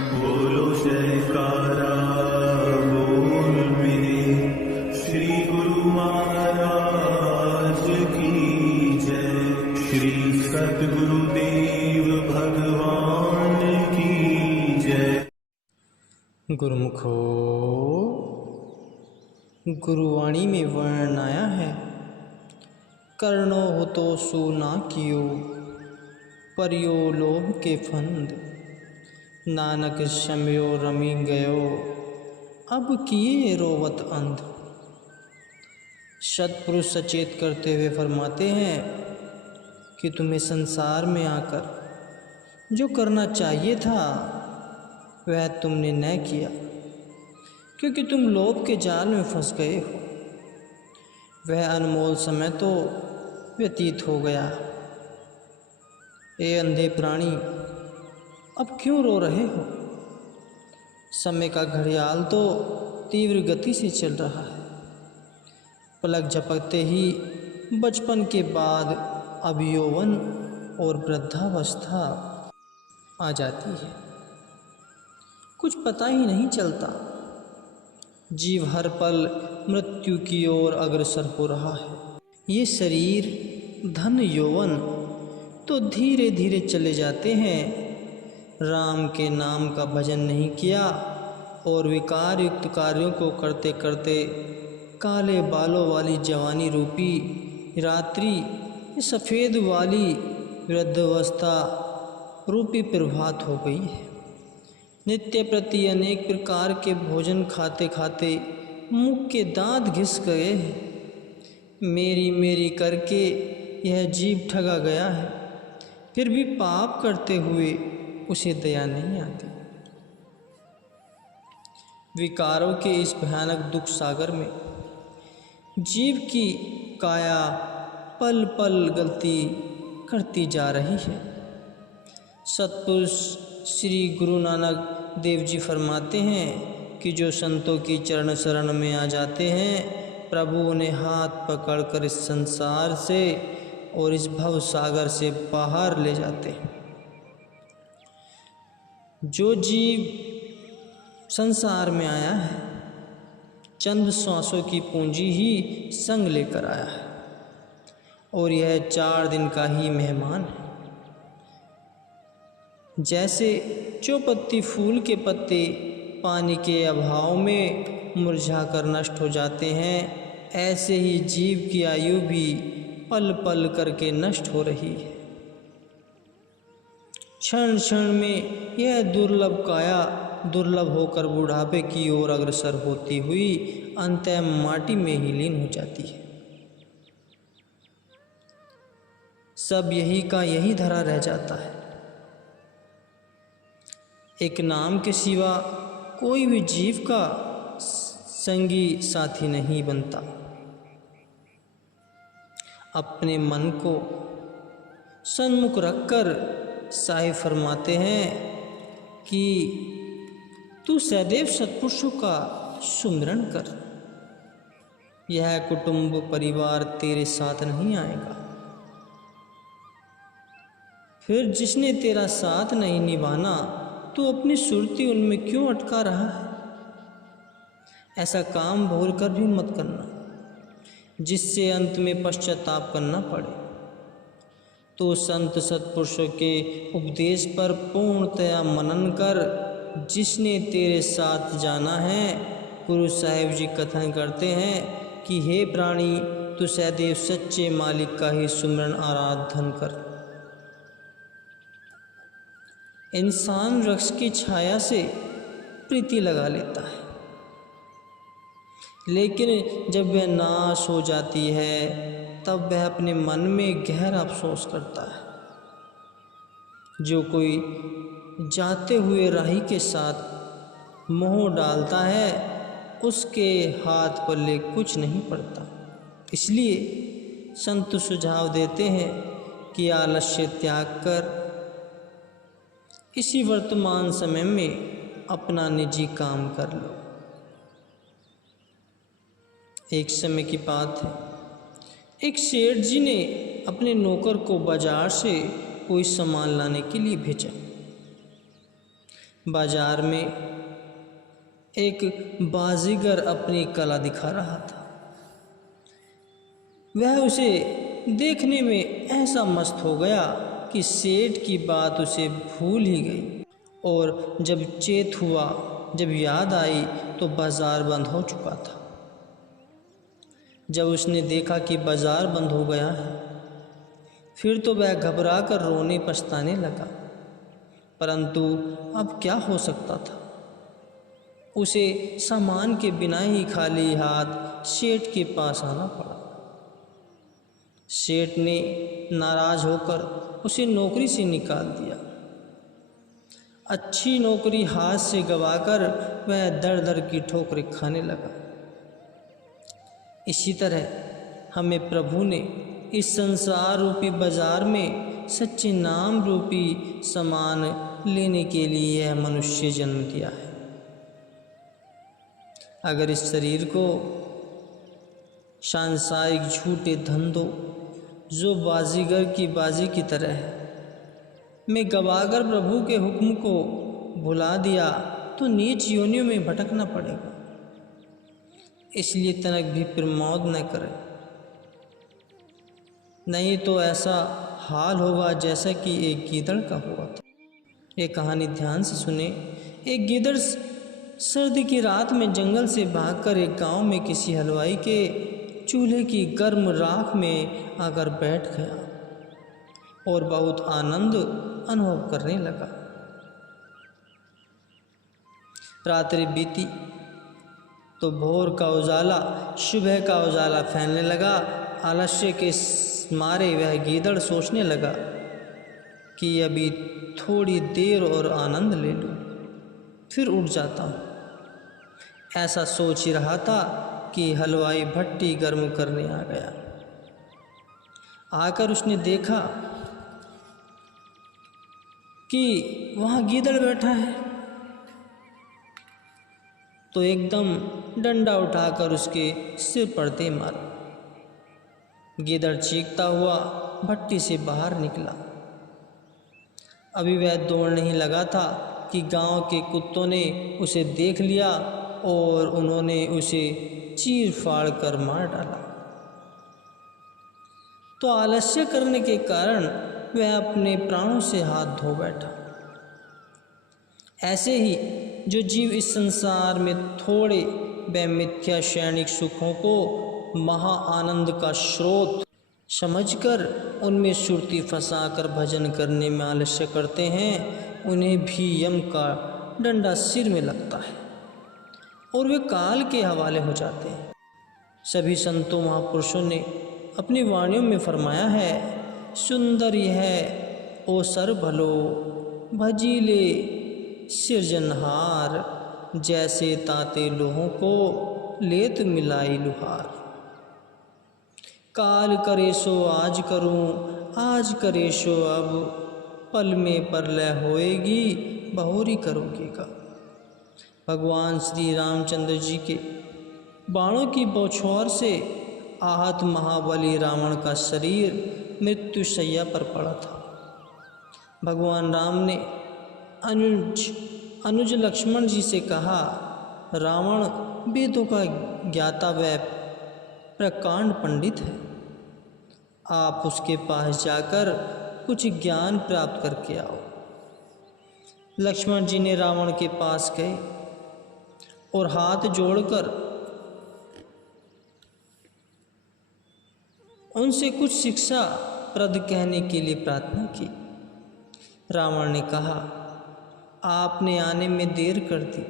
बोलो जयकारा बोल मेरे श्री गुरु महाराज की जय। श्री सद्गुरुदेव भगवान की जय। गुरुमुखो गुरुवाणी में वर्ण आया है, कर्णो हो तो सु ना कियो, परियो लोभ के फंद। नानक शम्यो रमी गयो, अब किए रोवत अंध। सत्पुरुष सचेत करते हुए फरमाते हैं कि तुम्हें संसार में आकर जो करना चाहिए था वह तुमने न किया, क्योंकि तुम लोभ के जाल में फंस गए हो। वह अनमोल समय तो व्यतीत हो गया। ए अंधे प्राणी, अब क्यों रो रहे हो? समय का घड़ियाल तो तीव्र गति से चल रहा है। पलक झपकते ही बचपन के बाद अब यौवन और वृद्धावस्था आ जाती है। कुछ पता ही नहीं चलता। जीव हर पल मृत्यु की ओर अग्रसर हो रहा है। ये शरीर, धन, यौवन तो धीरे धीरे चले जाते हैं। राम के नाम का भजन नहीं किया और विकार युक्त कार्यों को करते करते काले बालों वाली जवानी रूपी रात्रि, सफ़ेद वाली वृद्धावस्था रूपी प्रभात हो गई है। नित्य प्रति अनेक प्रकार के भोजन खाते खाते मुख के दांत घिस गए हैं। मेरी मेरी करके यह जीव ठगा गया है, फिर भी पाप करते हुए उसे दया नहीं आती। विकारों के इस भयानक दुख सागर में जीव की काया पल पल गलती करती जा रही है। सतपुरुष श्री गुरु नानक देव जी फरमाते हैं कि जो संतों की चरण शरण में आ जाते हैं, प्रभु उन्हें हाथ पकड़कर इस संसार से और इस भव सागर से बाहर ले जाते हैं। जो जीव संसार में आया है, चंद श्वासों की पूंजी ही संग लेकर आया है और यह 4 दिन का ही मेहमान है। जैसे चौपत्ती फूल के पत्ते पानी के अभाव में मुरझाकर नष्ट हो जाते हैं, ऐसे ही जीव की आयु भी पल पल करके नष्ट हो रही है। क्षण क्षण में यह दुर्लभ काया दुर्लभ होकर बुढ़ापे की ओर अग्रसर होती हुई अंततः माटी में ही लीन हो जाती है। सब यही का यही धरा रह जाता है। एक नाम के सिवा कोई भी जीव का संगी साथी नहीं बनता। अपने मन को सन्मुख रखकर साहिब फरमाते हैं कि तू सदैव सत्पुरुषों का सुमिरन कर। यह कुटुंब परिवार तेरे साथ नहीं आएगा। फिर जिसने तेरा साथ नहीं निभाना, तू अपनी सुरती उनमें क्यों अटका रहा है? ऐसा काम भूल कर भी मत करना जिससे अंत में पश्चाताप करना पड़े। तो संत सत्पुरुषों के उपदेश पर पूर्णतया मनन कर। जिसने तेरे साथ जाना है, गुरु साहिब जी कथन करते हैं कि हे प्राणी, तू सदैव सच्चे मालिक का ही सुमिरन आराधन कर। इंसान वृक्ष की छाया से प्रीति लगा लेता है, लेकिन जब वह नाश हो जाती है तब वह अपने मन में गहरा अफसोस करता है। जो कोई जाते हुए राही के साथ मोह डालता है, उसके हाथ पल्ले कुछ नहीं पड़ता। इसलिए संत सुझाव देते हैं कि आलस्य त्याग कर इसी वर्तमान समय में अपना निजी काम कर लो। एक समय की बात है, एक सेठ जी ने अपने नौकर को बाजार से कोई सामान लाने के लिए भेजा। बाजार में एक बाजीगर अपनी कला दिखा रहा था। वह उसे देखने में ऐसा मस्त हो गया कि सेठ की बात उसे भूल ही गई, और जब चेत हुआ, जब याद आई तो बाजार बंद हो चुका था। जब उसने देखा कि बाजार बंद हो गया है, फिर तो वह घबरा कर रोने पछताने लगा, परंतु अब क्या हो सकता था। उसे सामान के बिना ही खाली हाथ सेठ के पास आना पड़ा। सेठ ने नाराज होकर उसे नौकरी से निकाल दिया। अच्छी नौकरी हाथ से गवाकर वह दर दर की ठोकरें खाने लगा। इसी तरह हमें प्रभु ने इस संसार रूपी बाजार में सच्चे नाम रूपी सामान लेने के लिए यह मनुष्य जन्म दिया है। अगर इस शरीर को सांसारिक झूठे धंधों, जो बाजीगर की बाजी की तरह है, में गवाकर प्रभु के हुक्म को भुला दिया तो नीच योनियों में भटकना पड़ेगा। इसलिए तनक भी प्रमोद न करें, नहीं तो ऐसा हाल होगा जैसा कि एक गीदड़ का हुआ था। ये कहानी ध्यान से सुने। एक गीदड़ सर्दी की रात में जंगल से भागकर एक गांव में किसी हलवाई के चूल्हे की गर्म राख में आकर बैठ गया और बहुत आनंद अनुभव करने लगा। रात्रि बीती तो भोर का उजाला सुबह का उजाला फैलने लगा। आलस्य के मारे वह गीदड़ सोचने लगा कि अभी थोड़ी देर और आनंद ले लूं, फिर उठ जाता हूँ। ऐसा सोच ही रहा था कि हलवाई भट्टी गर्म करने आ गया। आकर उसने देखा कि वहाँ गीदड़ बैठा है, तो एकदम डंडा उठाकर उसके सिर पर दे मारा। गीदड़ चीखता हुआ भट्टी से बाहर निकला। अभी वह दौड़ नहीं लगा था कि गांव के कुत्तों ने उसे देख लिया और उन्होंने उसे चीर फाड़ कर मार डाला। तो आलस्य करने के कारण वह अपने प्राणों से हाथ धो बैठा। ऐसे ही जो जीव इस संसार में थोड़े व मिथ्या क्षणिक सुखों को महा आनंद का स्रोत समझकर उनमें सुरती फंसाकर भजन करने में आलस्य करते हैं, उन्हें भी यम का डंडा सिर में लगता है और वे काल के हवाले हो जाते हैं। सभी संतों महापुरुषों ने अपनी वाणियों में फरमाया है, सुंदर यह ओ सर भलो भजीले सिरजनहार, जैसे ताते लोहों को लेत मिलाई लुहार। काल करे सो आज करूं, आज करे सो अब, पल में परलय होएगी बहुरी करोगेगा। भगवान श्री रामचंद्र जी के बाणों की बौछार से आहत महाबली रावण का शरीर मृत्युशैया पर पड़ा था। भगवान राम ने अनुज लक्ष्मण जी से कहा, रावण वेदों का ज्ञाता व प्रकांड पंडित है, आप उसके पास जाकर कुछ ज्ञान प्राप्त करके आओ। लक्ष्मण जी ने रावण के पास गए और हाथ जोड़कर उनसे कुछ शिक्षा प्रद कहने के लिए प्रार्थना की। रावण ने कहा, आपने आने में देर कर दी,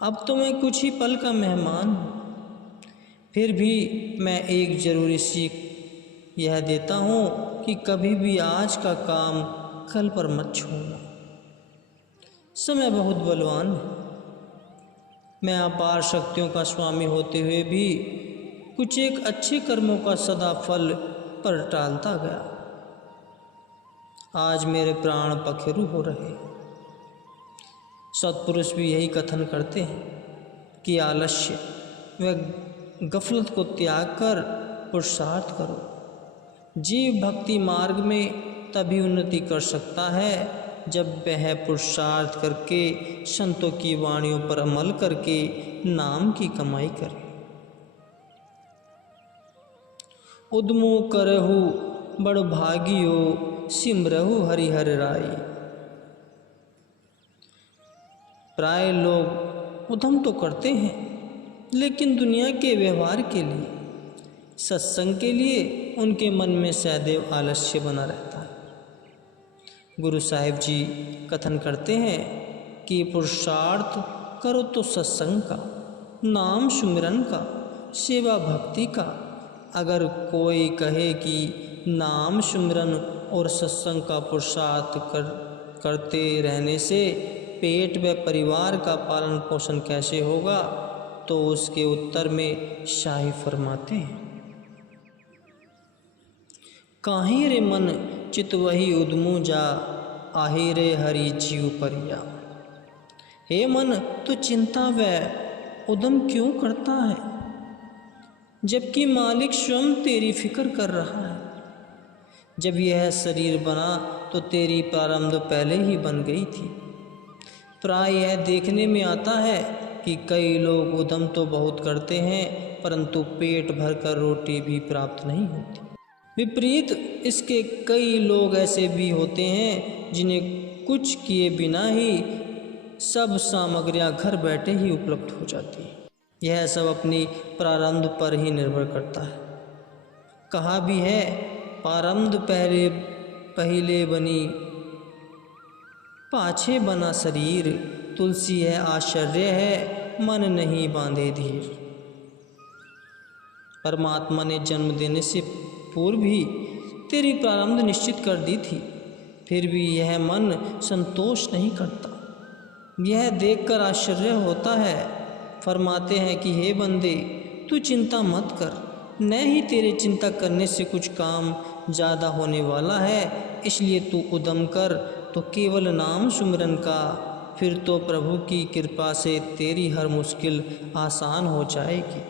अब तो मैं कुछ ही पल का मेहमान हूँ, फिर भी मैं एक जरूरी सीख यह देता हूँ कि कभी भी आज का काम कल पर मत छोड़ना। समय बहुत बलवान है, मैं अपार शक्तियों का स्वामी होते हुए भी कुछ एक अच्छे कर्मों का सदा फल पर टालता गया। आज मेरे प्राण पखेरु हो रहे। सत्पुरुष भी यही कथन करते हैं कि आलस्य व गफलत को त्याग कर पुरुषार्थ करो। जीव भक्ति मार्ग में तभी उन्नति कर सकता है जब वह पुरुषार्थ करके संतों की वाणियों पर अमल करके नाम की कमाई करे। उद्मो करहु बड़ भागियो सिमरहु हरिहर राई। प्राय लोग उद्यम तो करते हैं, लेकिन दुनिया के व्यवहार के लिए, सत्संग के लिए उनके मन में सदैव आलस्य बना रहता है। गुरु साहिब जी कथन करते हैं कि पुरुषार्थ करो तो सत्संग का, नाम सुमिरन का, सेवा भक्ति का। अगर कोई कहे कि नाम सुमिरन और सत्संग का पुरुषार्थ करते रहने से पेट व परिवार का पालन पोषण कैसे होगा, तो उसके उत्तर में शाही फरमाते हैं, काहीं रे मन चितवही उद्मू जा, आहे रे हरि जीव परिया। हे मन, तो चिंता व उद्यम क्यों करता है, जबकि मालिक स्वयं तेरी फिक्र कर रहा है। जब यह शरीर बना तो तेरी प्रारंभ पहले ही बन गई थी। प्राय यह देखने में आता है कि कई लोग उद्यम तो बहुत करते हैं, परंतु पेट भरकर रोटी भी प्राप्त नहीं होती। विपरीत इसके कई लोग ऐसे भी होते हैं जिन्हें कुछ किए बिना ही सब सामग्रियां घर बैठे ही उपलब्ध हो जाती हैं। यह सब अपनी प्रारब्ध पर ही निर्भर करता है। कहा भी है, प्रारब्ध पहले बनी पाछे बना शरीर, तुलसी है आश्चर्य है मन नहीं बांधे धीर। परमात्मा ने जन्म देने से पूर्व भी तेरी प्रारब्ध निश्चित कर दी थी, फिर भी यह मन संतोष नहीं करता। यह देखकर आश्चर्य होता है। फरमाते हैं कि हे बंदे, तू चिंता मत कर, न ही तेरे चिंता करने से कुछ काम ज़्यादा होने वाला है, इसलिए तू उद्यम कर तो केवल नाम सुमिरन का, फिर तो प्रभु की कृपा से तेरी हर मुश्किल आसान हो जाएगी।